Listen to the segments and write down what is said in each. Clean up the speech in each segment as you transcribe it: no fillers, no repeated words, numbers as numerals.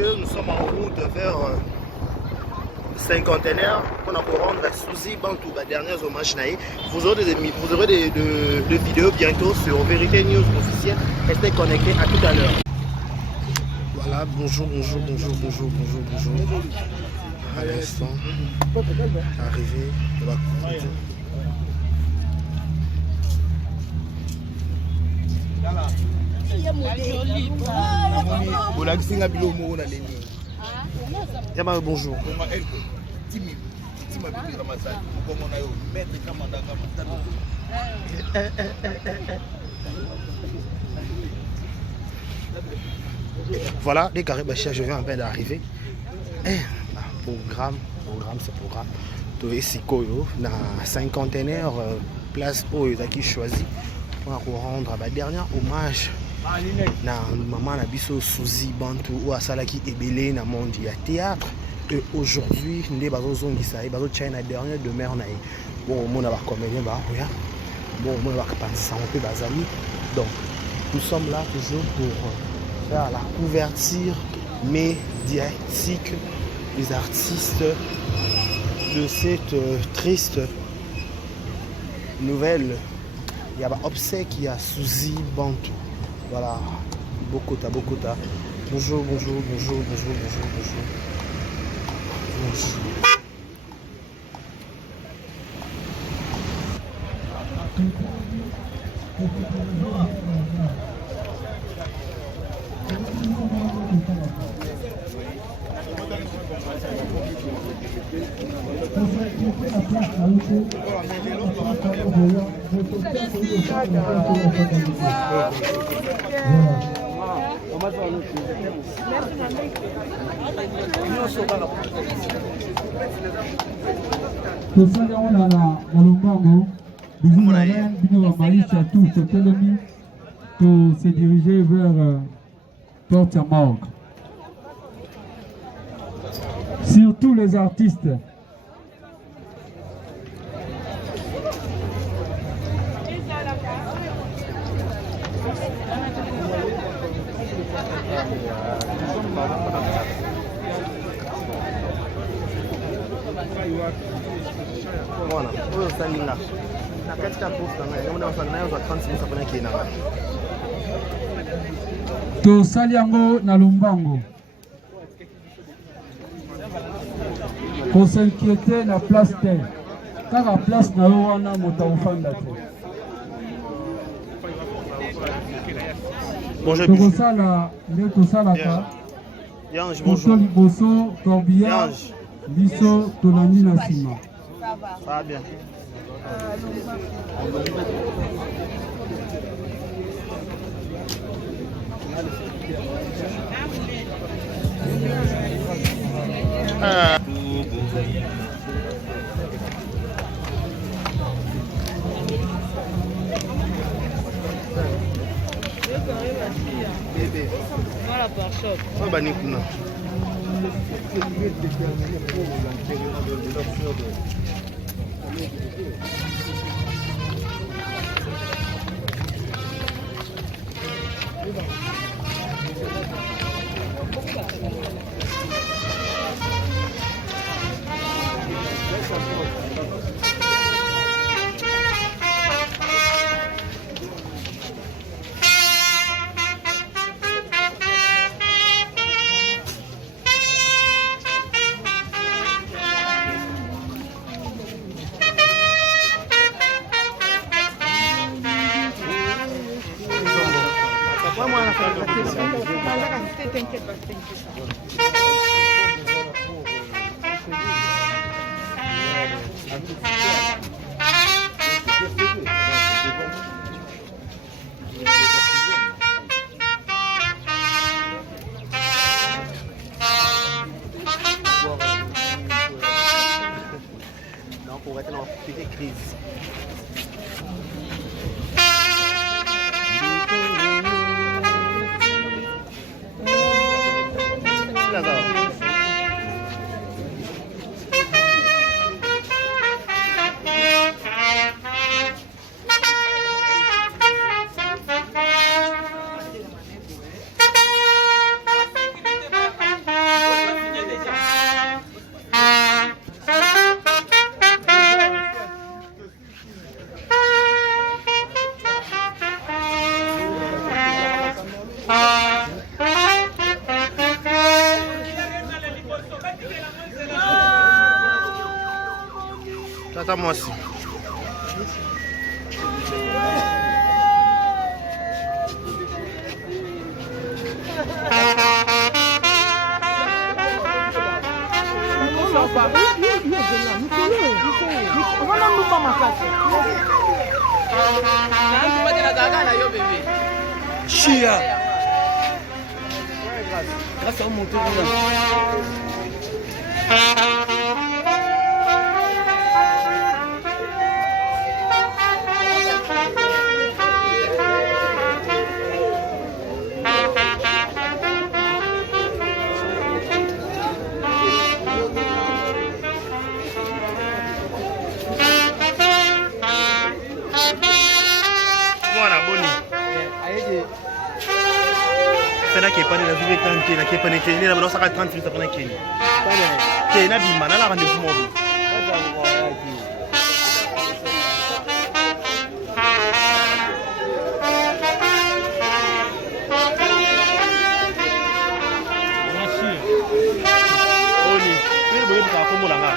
messieurs, nous sommes en route vers Cinquantenaire pour nous rendre à Souzy Bantou, la dernière hommage. Vous aurez des vidéos bientôt sur Vérité News officielle. Restez connectés, à tout à l'heure. Voilà, bonjour. À l'instant, arrivé de la cour. Bonjour. Voilà, les carrés Bachia, je viens en peine d'arriver. Programme, c'est programme. Ici, na Cinquantenaire, place qui choisi pour rendre la dernière hommage na maman na biso Souzy Bantou ou asalaki ebele na monde ya théâtre. Et aujourd'hui, nous avons la dernière demeure. Bon, on a comédien, bon, on a donc, nous sommes là toujours pour faire la couverture médiatique des artistes de cette triste nouvelle. Il y a un obsèque, il y a Souzy Bantou. Voilà, Bokota. Bonjour. Pour se diriger vers Porte-à-Morgue. Surtout les artistes. Voilà, to saliango na Lumbango ko s'inquiéter na place terre kaka place na wana motafanda te bonjour sala nde to salaka Yange bonjour liboso corbillard biso tolandi na sima ça va bien Voilà par choc. Donc on va être dans une petite crise. tata mwasi. Chia. Grâce à mon tour. Qui est pas de la vie tantine, qui est pas de Kenya, la balance à 30 minutes après Kenya. Kenya bima na la rendez-vous mobile. Oni, ni boye ba ko molanga.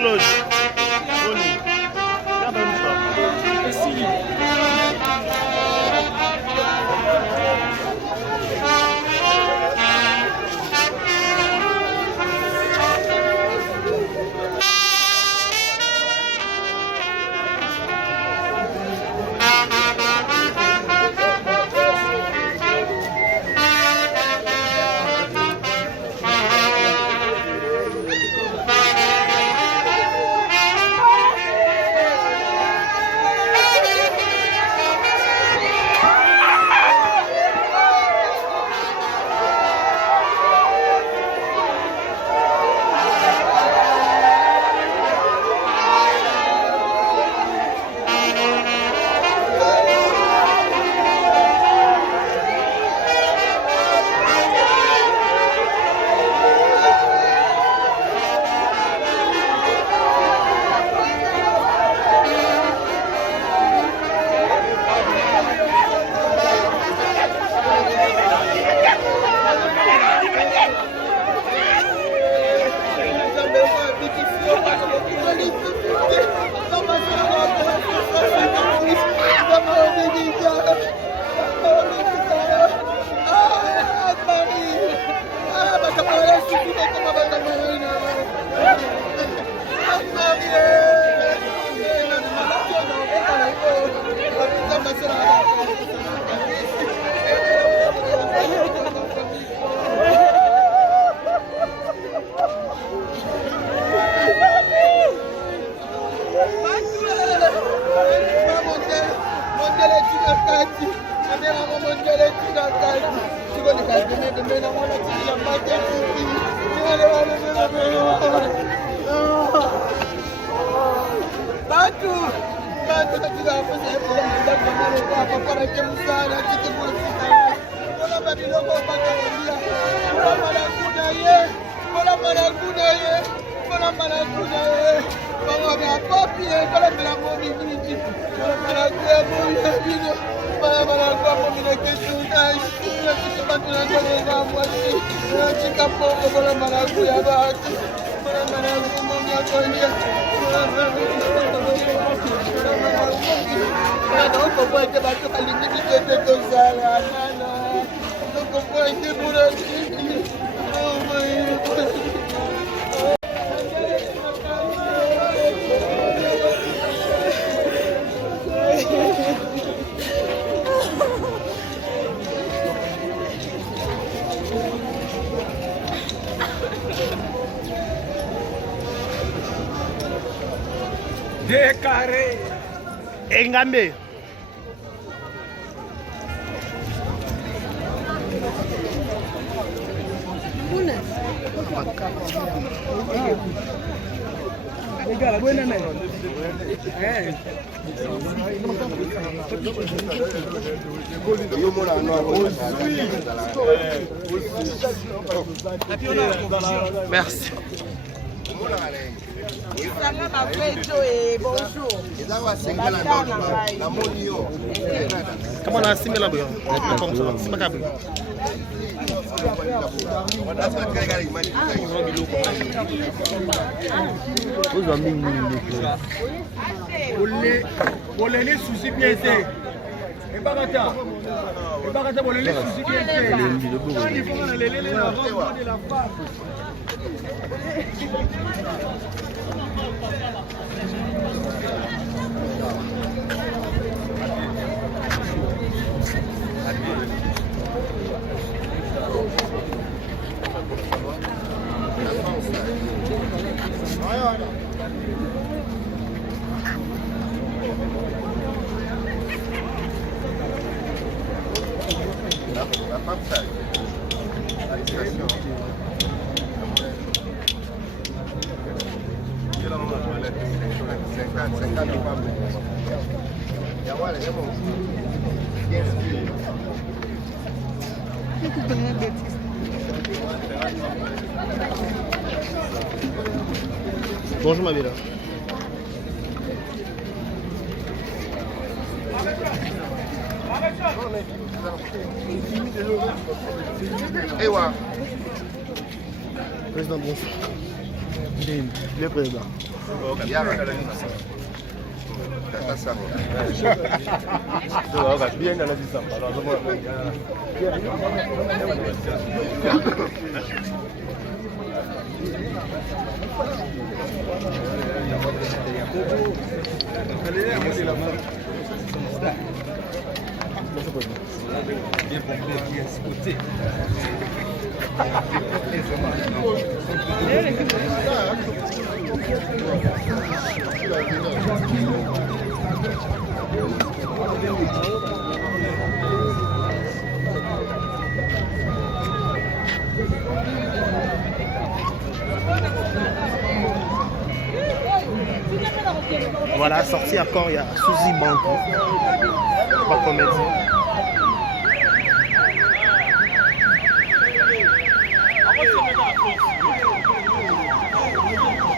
Claude, Oni, regarde une fois. Décarré. Engambe. Merci. Comment on a simé la bouillon? C'est pas câble. Les soucis bien c'est. Et pas kata. Et pas kata les soucis bien c'est. Il faut qu'on les la robe de la femme. La femme sage. La discrétion. Il y a la maman toilette. 50 femmes. Il y a moi, les gens. Bonjour ma belle. Ewa. Président, bonjour. Le président. Bien dans la vie. Voilà, sorti encore, il y a Suzy Banco, pas comédien. Papa et maman baillé.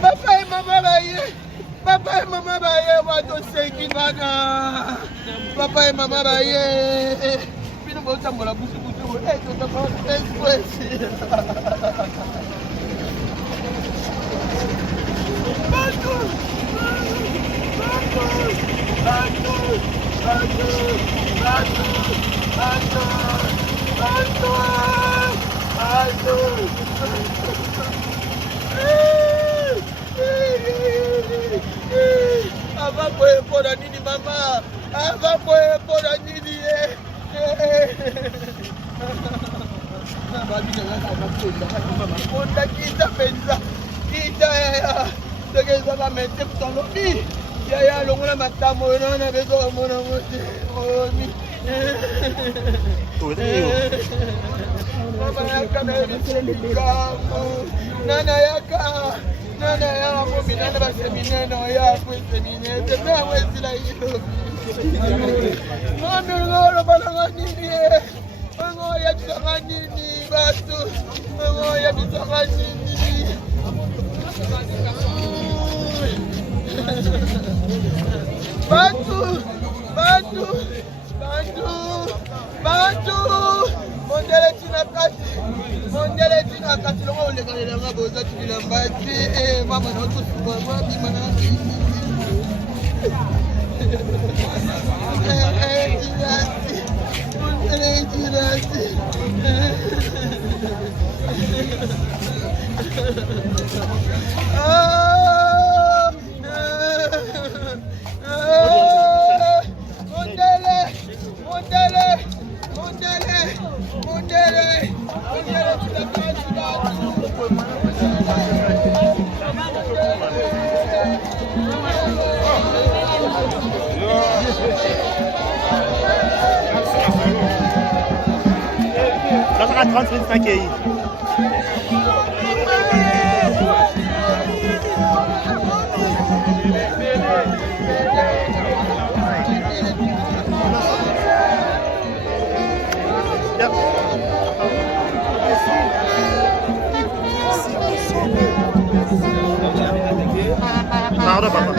Papa et maman baillé. Papa et maman baillé. Puis nous allons la bouche. Avapoepora nini mama? Avapoepora nini? Onda kita penza. Kita ya. Tegeza ba mete kutalobi. Ya longola matamo na bezo mona mote. Oni. Mama yaka na ebisenga. Nana yaka minana ba seminena ya ku seminena tena wezi la hiyo. Mami ngoro bana nini? Ngo ya tsanga nini batu? Ngo ya tsanga nini? Batu. Mondele tina kati longo ulekana nga boza tubilambati mama na to mama bi mana Ça sera 30 minutes accueillis. Pardon, papa.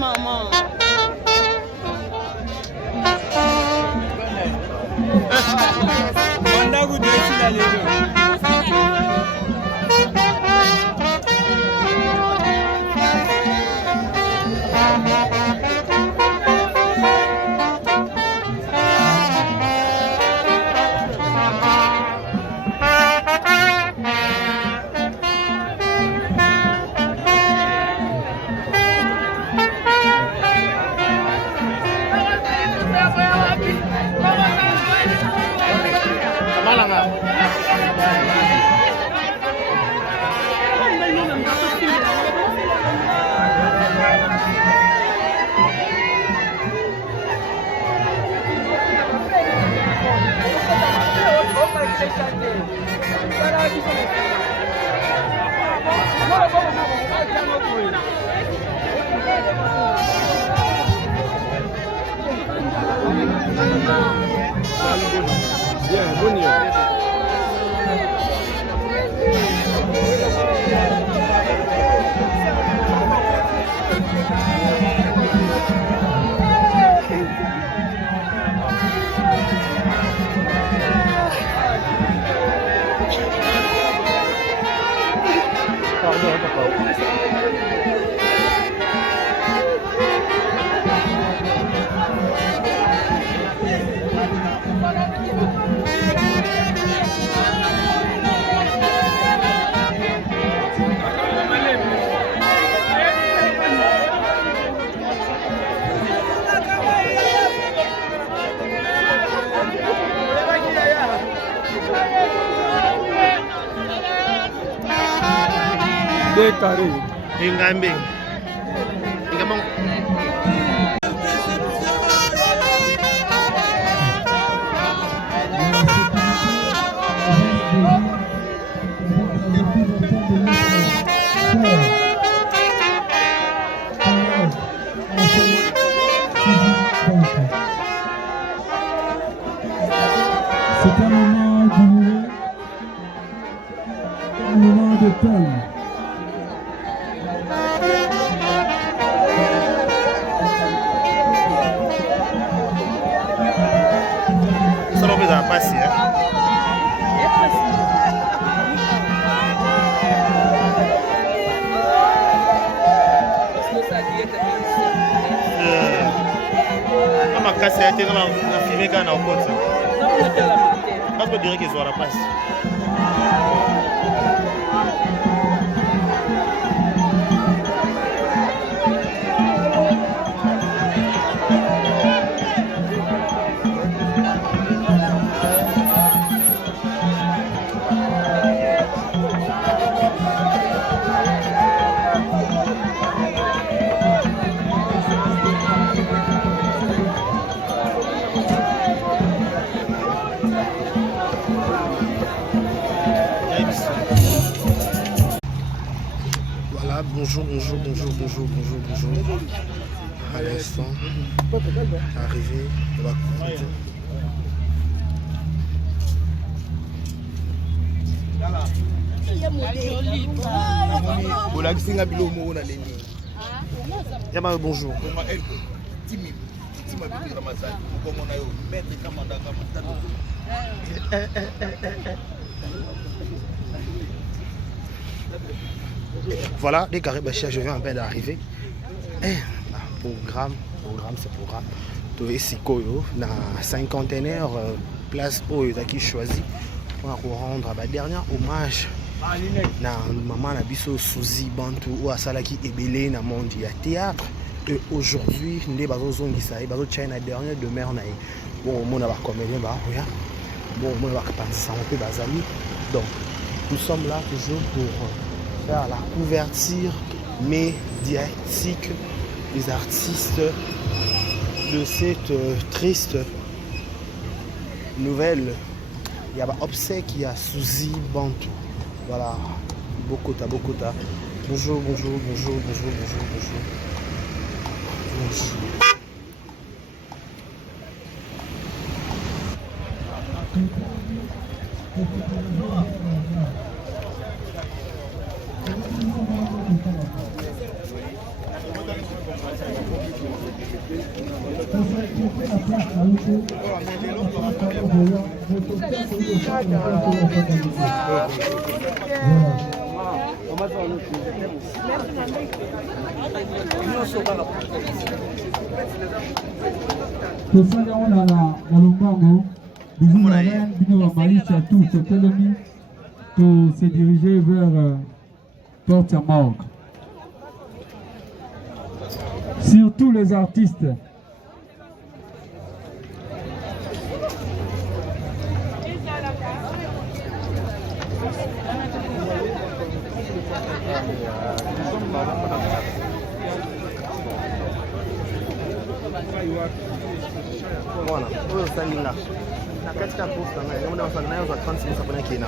Maman. Ingambing. Ingamong. de thème. Ça va pas passer, hein. Kama kasi ya tena na filme kana ukonza. Hapo direct ils la passe. Voilà, bonjour. À l'instant, arrivé, on va commenter. Yama, bonjour. Voilà, les carrés Bachia, je viens à peine d'arriver. Programme, c'est programme. Tu es Sikoyo, na 50aire, place où tu as choisi pour rendre un dernier hommage na maman na biso Suzy Bantu ou asalaki ebele na monde ya théâtre. Et aujourd'hui, nous avons China dernier demeure na bon mon va comédien ba rien. Bon mon va penser un peu bazali. Donc nous sommes là toujours pour faire la couverture médiatique des artistes de cette triste nouvelle. Il y a un obsèque, il y a Suzy Bantu. Voilà, Bokota. Bonjour. Tosali on a la Lombango, bisous la reine, bino Maïcha tout, Telemi, pour se diriger vers Porte à Morgue. Sur tous les artistes. Voilà, oyo salinga na katika posta ngai ndio ndio nayo za 30 minutes apona kina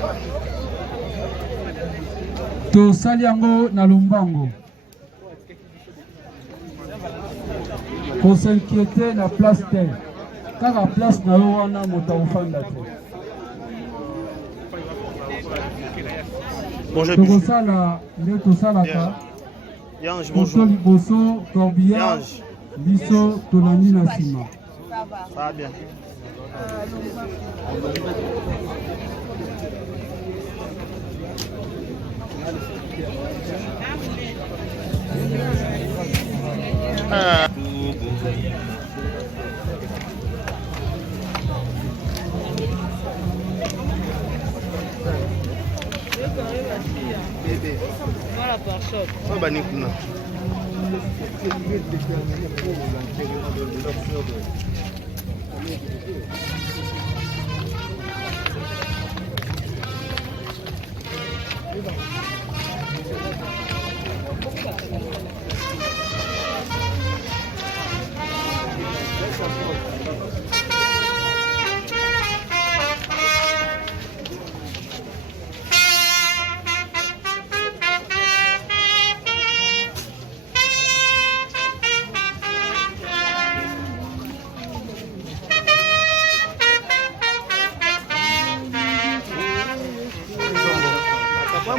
tosali yango na Lombango ko s'inquiéter na place te kaka place na yo wana moto ofanda te. Bonjour. Tokosala nde tosalaka bonjour liboso corbillard biso tolandi na nsima. Ça va bien. Bébé. Voilà par shop. Ça va nikuna.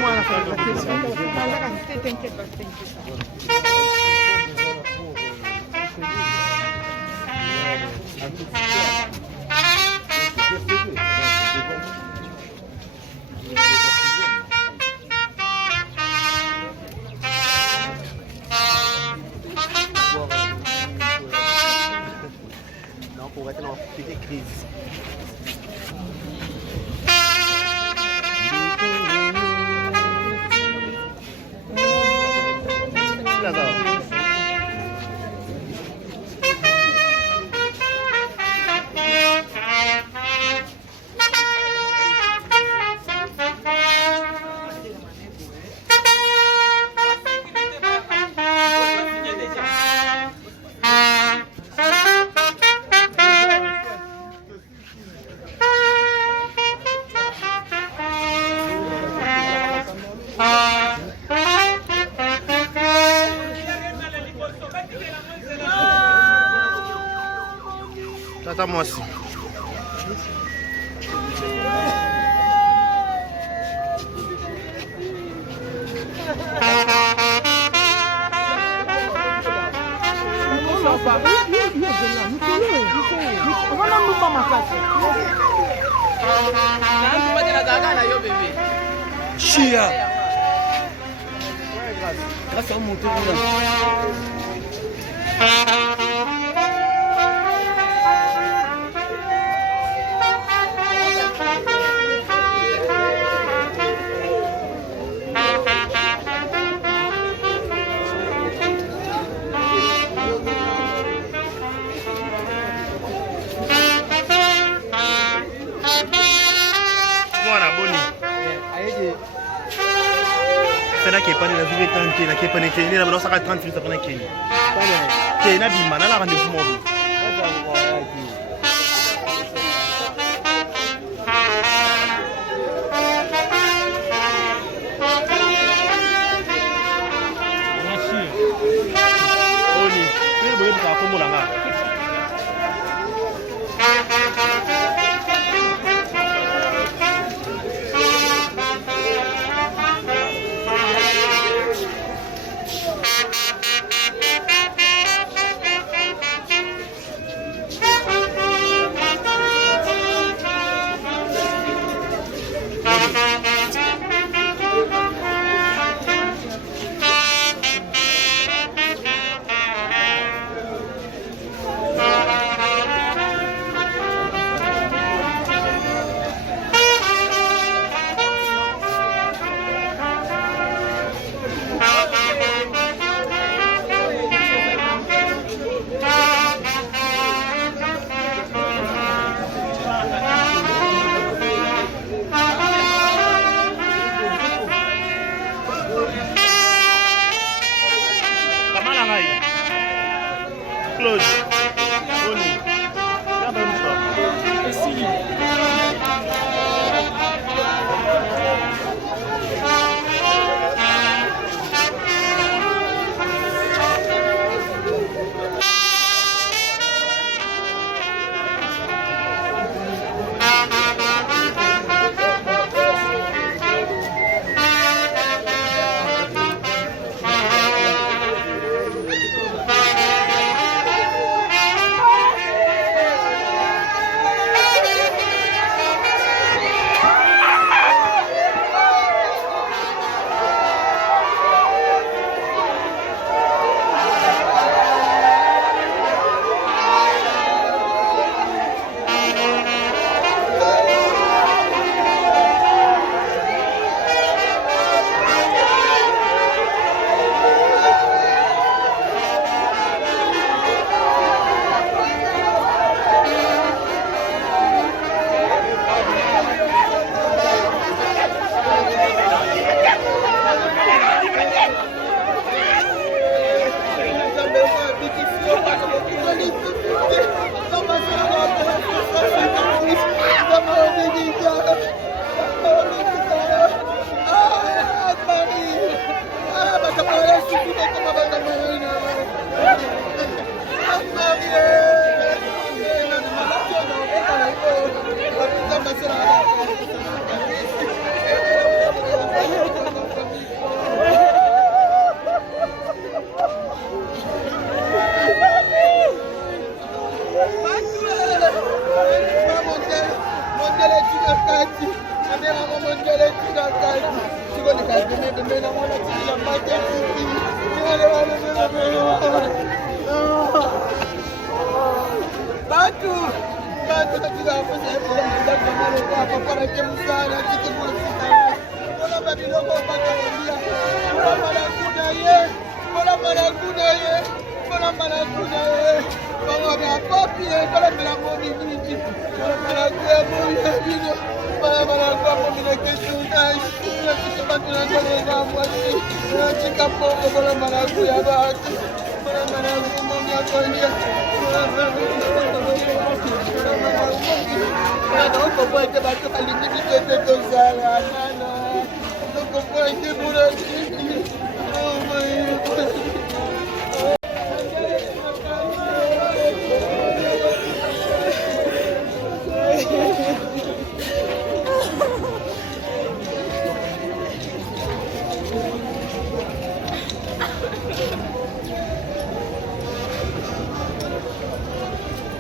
Non, pour être dans une petite crise. Tata moi aussi. Chia. Grâce à mon tour. Tena qui est pas dans vie tente na qui est pas n'était ni na ça 30 minutes après na Kenya. T'es na bima na la rendez-vous mobile. Oni, tu veux pas comme la nga.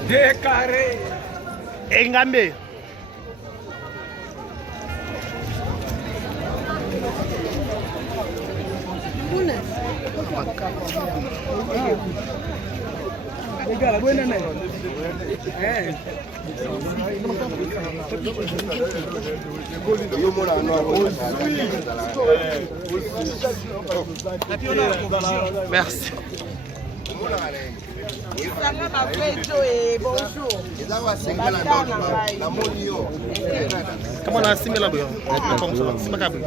Décarré. Engambe. Merci. Comment on a simé la bouillon? C'est pas câble.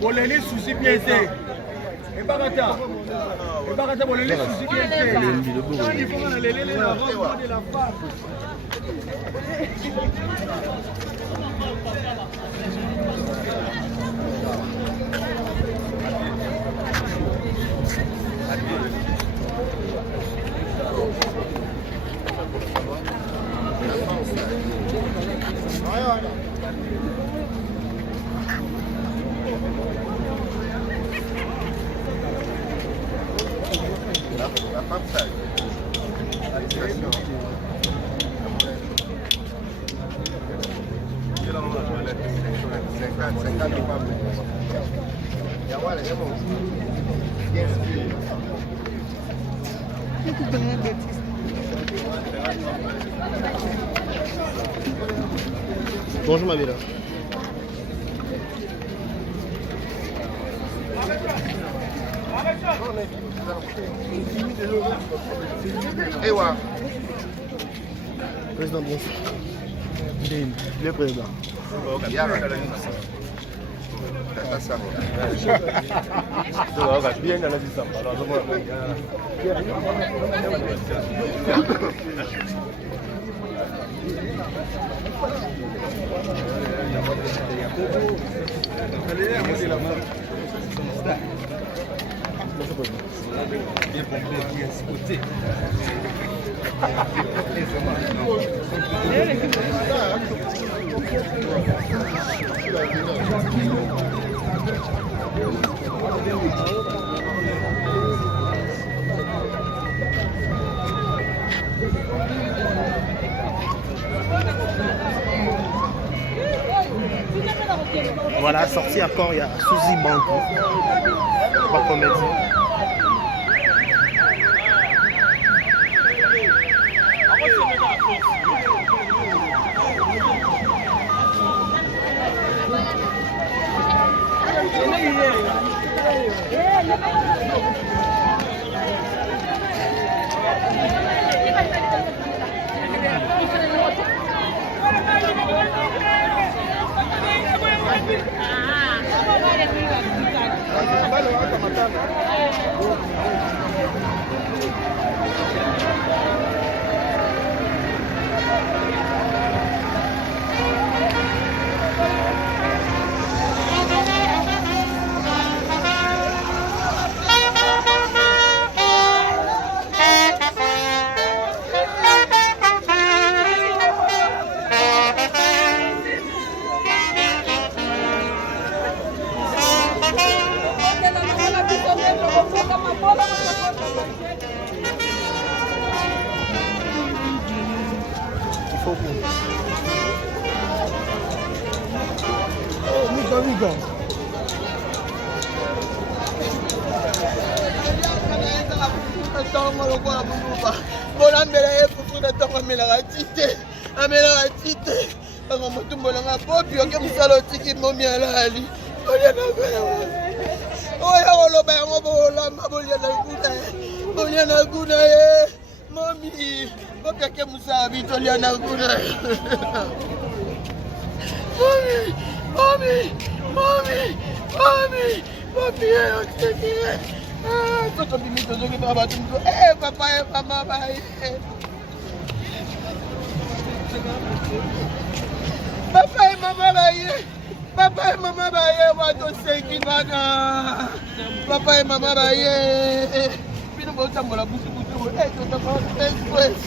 Bolele souci bien c'est. Et Barata. Et Barata bolele souci bien c'est. Il faut qu'on a les la robe de la femme. La femme sage. La discrétion. Il y a la maman sur la lettre. 50 femmes. Il y a voilà, il y a mon. Bien sûr. Bonjour ma belle. Ewa. Président, bonjour. Le président. Yara. Voilà, sorti encore, il y a Suzy Banco. Pas comédie. foku. Mika. Bona mbele yefufu na tongo amelaka tite anga motumbolanga popi oke mosala otiki momi alali olia na oya koloba yango bolamba bolia na guna ye momi okeke mosala bito olia na guna ye momi ye oteki ye toto bimi tozoki baka bato moto papa ye mama baye papa et maman baye bato sengi bana papa et maman baye bino botambola butu totaka express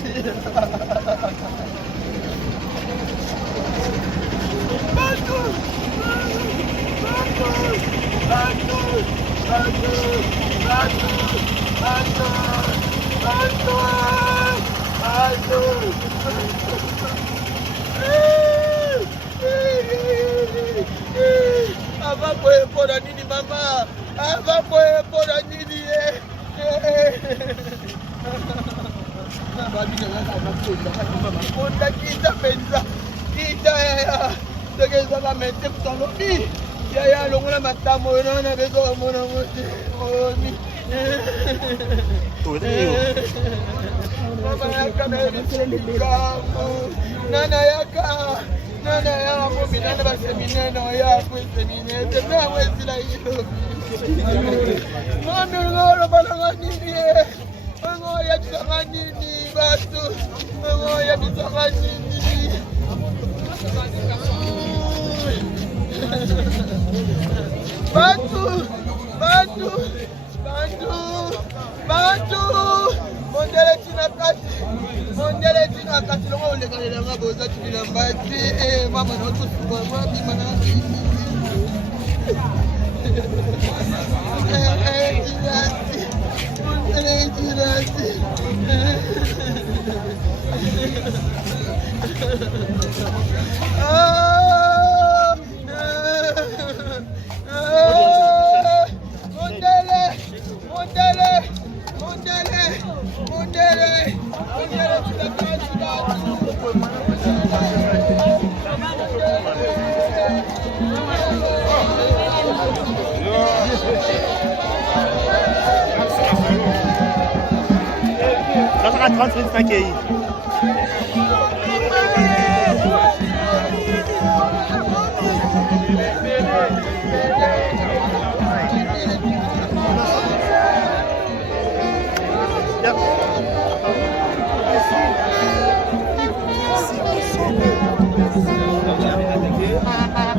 Ava boye pona nini mama? Ava boye pona nini Konda kita penza. Kita ya. Tegeza la mente mtalobi. Ya longola matamo na bezo mona ngote. Oni. Mama yaka na nana yaka. Nana ya mobi nana ba seminaire ya kwa seminaire tena wezi la hiyo. Mami ngoro bana nini ngo ya tsaka nini batu ngo ya tsaka nini batu mondele tina kati longo olekalela nga boza tibila mbati mama na otosuba mabima na Là, ça va 30 minutes à Kéhi.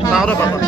Pardon, papa.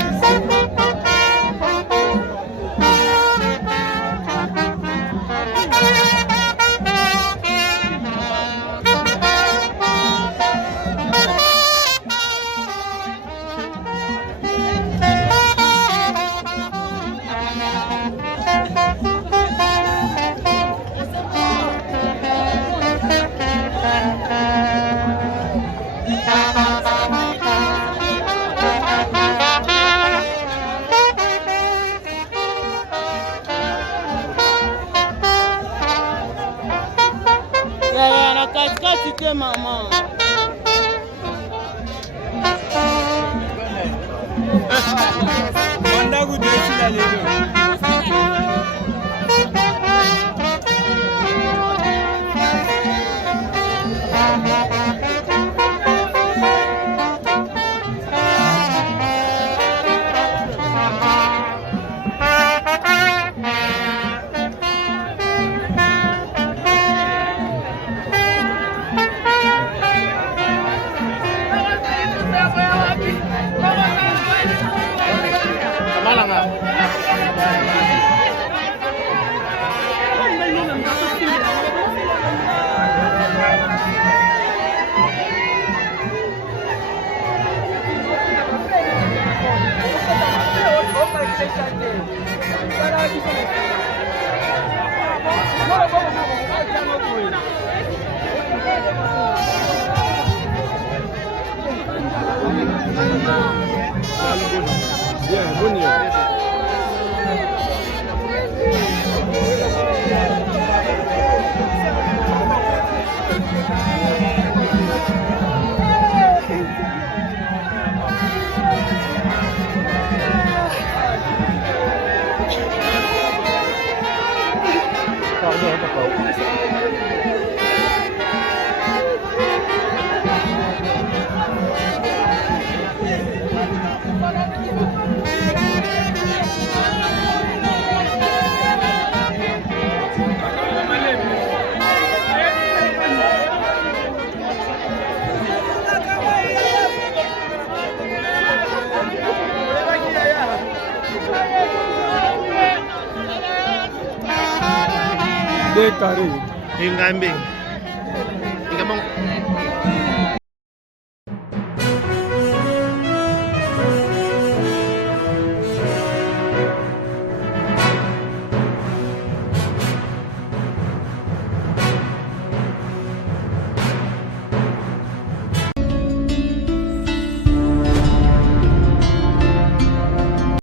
Maman. Manda kudesi la leo. Malanga. Décarré. Ingambe.